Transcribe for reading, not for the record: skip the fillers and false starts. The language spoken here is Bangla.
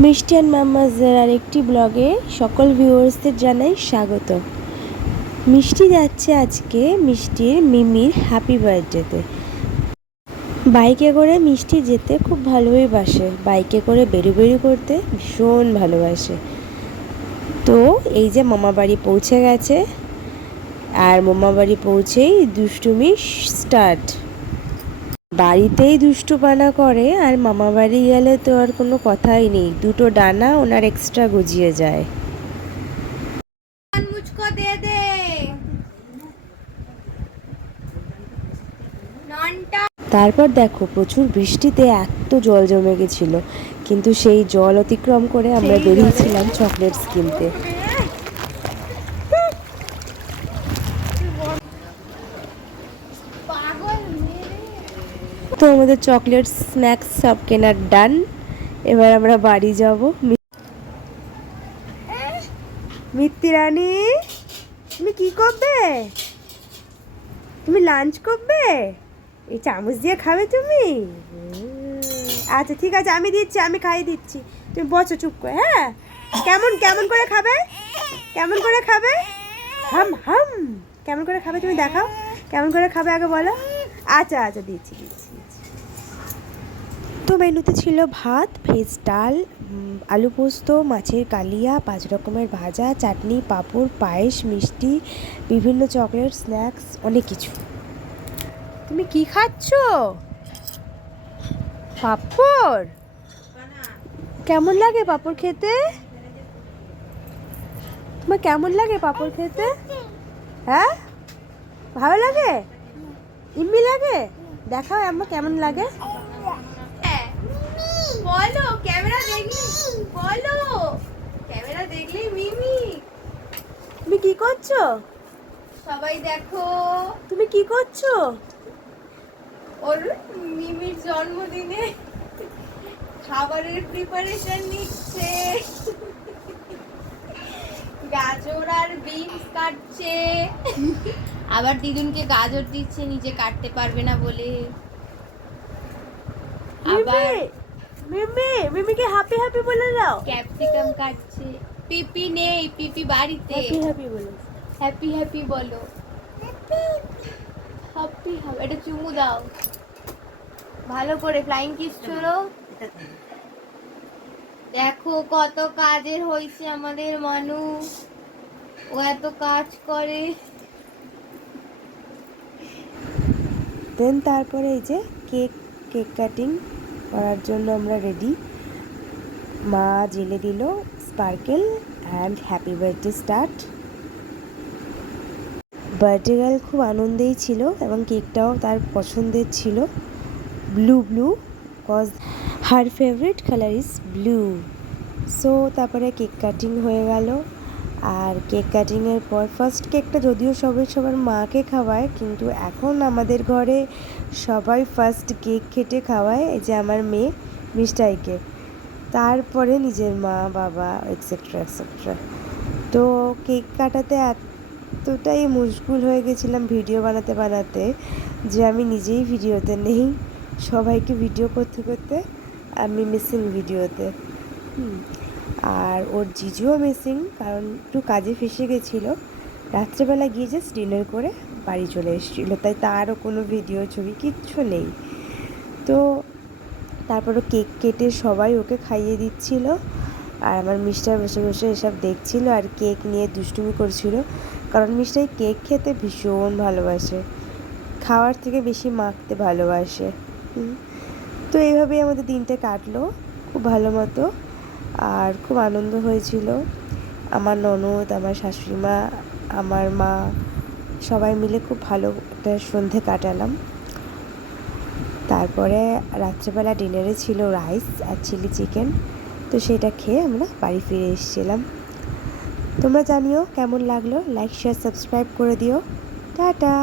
মিষ্টি অ্যান্ড মাম্মাসের আরেকটি ব্লগে সকল ভিউয়ার্সদের জানাই স্বাগত। মিষ্টি যাচ্ছে আজকে মিষ্টির মিমির হ্যাপি বার্থডেতে। বাইকে করে মিষ্টি যেতে খুব ভালোই বাসে, বাইকে করে বেরু করতে ভীষণ ভালোবাসে। তো এই যে মামা বাড়ি পৌঁছে গেছে, আর মামা বাড়ি পৌঁছেই দুষ্টুমি স্টার্ট। বাড়িতেই দুষ্টুপানা করে, আর মামা বাড়ি গেলে তো আর কোনো কথাই নেই, দুটো ডানা ওনার এক্সট্রা গজিয়ে যায়। তারপর দেখো প্রচুর বৃষ্টিতে এত জল জমে গেছিল, কিন্তু সেই জল অতিক্রম করে আমরা বেরিয়েছিলাম চকলেটস কিনতে। তো আমাদের চকলেট স্ন্যাক্স সব কেনার ডান। এবার আমরা বাড়ি যাব। মিত্তি রানী, তুমি কি করবে? তুমি লাঞ্চ করবে? এই চামচ দিয়ে খাবে তুমি? আচ্ছা ঠিক আছে, আমি দিচ্ছি, আমি খাইয়ে দিচ্ছি, তুমি বসো চুপ করে। হ্যাঁ, কেমন কেমন করে খাবে? কেমন করে খাবে? হাম হাম কেমন করে খাবে তুমি দেখাও, কেমন করে খাবে আগে বলো। আচ্ছা আচ্ছা দিচ্ছি দিচ্ছি। তো মেনুতে ছিল ভাত, ভেজ ডাল, আলু পোস্ত, মাছের কালিয়া, 5 রকমের ভাজা, চাটনি, পাঁপড়, পায়েস, মিষ্টি, বিভিন্ন চকলেট, স্ন্যাক্স, অনেক কিছু। তুমি কি খাচ্ছ? পাঁপড়? কেমন লাগে পাঁপড় খেতে? তোমার কেমন লাগে পাঁপড় খেতে? হ্যাঁ, ভালো লাগে? ইম্মি লাগে? দেখাও আম্মা কেমন লাগে। বলো, ক্যামেরা দেখলি বলো, ক্যামেরা দেখলি মিমি। তুমি কি করছো? সবাই দেখো, তুমি কি করছো? ওর মিমির জন্মদিনে খাবারের প্রিপারেশন নিচ্ছে। গাজর আর বিনস কাটছে, আবার দিদুনকে গাজর দিচ্ছে, নিজে কাটতে পারবে না বলে। আবার মিমিকে হ্যাপি হ্যাপি বলে দাও। ক্যাপসিকাম কাটছে। পিপি নেই, পিপি বাড়িতে। হ্যাপি হ্যাপি বলো, হ্যাপি হ্যাপি বলো, হ্যাপি হ্যাপি। এটা চুমু দাও ভালো করে, ফ্লাইং কিস ছোড়ো। দেখো কত কাজের হয়েছে আমাদের মানুষ, ও এত কাজ করে। দেন তারপরে এই যে কেক কাটিং করার জন্য আমরা রেডি। মা জেলে দিল sparkle and happy birthday start. Birthday girl খুব আনন্দেই ছিল, এবং কেকটাও তার পছন্দের ছিল, blue cause her favourite colour is blue. So তারপরে কেক কাটিং হয়ে গেল। আর কেক কাটিংয়ের পর ফার্স্ট কেকটা যদিও সবার মাকে খাওয়ায়, কিন্তু এখন আমাদের ঘরে সবাই ফার্স্ট কেক কেটে খাওয়ায়। এই যে আমার মেয়ে মিষ্টাইকে, তারপরে নিজের মা বাবা এক্সেট্রা এক্সেট্রা। তো কেক কাটাতে এতটাই মুশগুল হয়ে গেছিলাম ভিডিও বানাতে যে আমি নিজেই ভিডিওতে নেই, সবাইকে ভিডিও করতে আমি মিসিং ভিডিওতে। আর ওর জিজুও মিসিং, কারণ একটু কাজে ফেসে গেছিলো, রাত্রেবেলা গিয়ে জাস্ট ডিনার করে বাড়ি চলে এসেছিলো, তাই তারও কোনো ভিডিও ছবি কিচ্ছু নেই। তো তারপরে কেক কেটে সবাই ওকে খাইয়ে দিচ্ছিল, আর আমার মিষ্টাই বসে এসব দেখছিল আর কেক নিয়ে দুষ্টুমি করছিল, কারণ মিষ্টাই কেক খেতে ভীষণ ভালোবাসে, খাওয়ার থেকে বেশি মাখতে ভালোবাসে। তো এইভাবেই আমাদের দিনটা কাটলো খুব ভালো মতো, আর খুব আনন্দ হয়েছিল। আমার ননদ, আমার শাশুড়ি মা, আমার মা, সবাই মিলে খুব ভালো একটা সন্ধে কাটালাম। তারপরে রাত্রেবেলা ডিনারে ছিল রাইস আর চিলি চিকেন, তো সেটা খেয়ে আমরা বাড়ি ফিরে এসেছিলাম। তোমরা জানিও কেমন লাগলো, লাইক শেয়ার সাবস্ক্রাইব করে দিও। টাটা।